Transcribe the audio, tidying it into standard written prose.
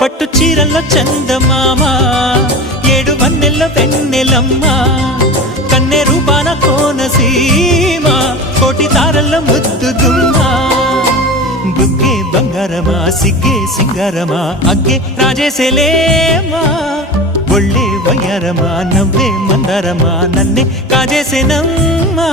పట్టు చీరల్లో చందమామ ఏడు వన్నెల్లో వెన్నెలమ్మ కన్నె రూపాన కోనసీమ కోటి తారల్లో ముద్దు గుమ్మ బుగ్గే బంగారమా సిగ్గే సింగారమా అగ్గే రాజేసేలేమా ఒళ్ళే వయ్యారమా నవ్వే మందారమా నన్నే కాజేసేనమ్మా